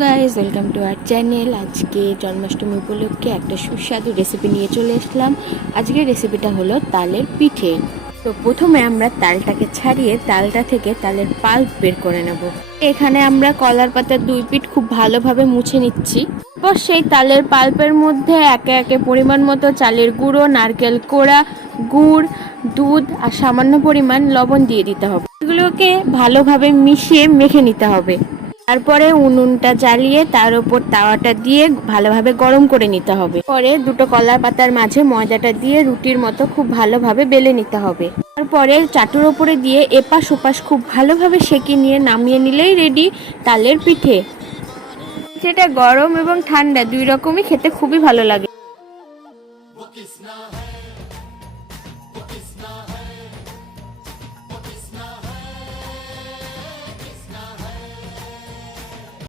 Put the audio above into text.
Guys, welcome to our channel. আজকে জন্মাষ্টমী উপলক্ষে একটা সুস্বাদু রেসিপি নিয়ে চলে আসলাম। আজকের রেসিপিটা হলো তালের পিঠে। তো প্রথমে আমরা তালটাকে ছাড়িয়ে তালটা থেকে তালের পাল্প বের করে নেব। এখানে আমরা কলার পাতার 2 পিঠ খুব ভালোভাবে মুছে নিচ্ছি। এরপর সেই তালের পাল্পের মধ্যে একে একে পরিমাণ মতো চালের গুঁড়ো, নারকেল কোড়া, গুড়, দুধ আর সামান্য পরিমাণ লবণ দিয়ে দিতে হবে। এগুলোকে ভালোভাবে মিশিয়ে মেখে নিতে হবে। তারপরে উনুনটা জ্বালিয়ে তার উপর তাওয়াটা দিয়ে ভালোভাবে গরম করে নিতে হবে। পরে দুটো কলার পাতার মাঝে ময়দাটা দিয়ে রুটির মতো খুব ভালোভাবে বেলে নিতে হবে। তারপরে চাটুর ওপরে দিয়ে এপাশ ওপাশ খুব ভালোভাবে সেঁকে নিয়ে নামিয়ে নিলেই রেডি তালের পিঠে। যেটা গরম এবং ঠান্ডা 2 রকমই খেতে খুবই ভালো লাগে।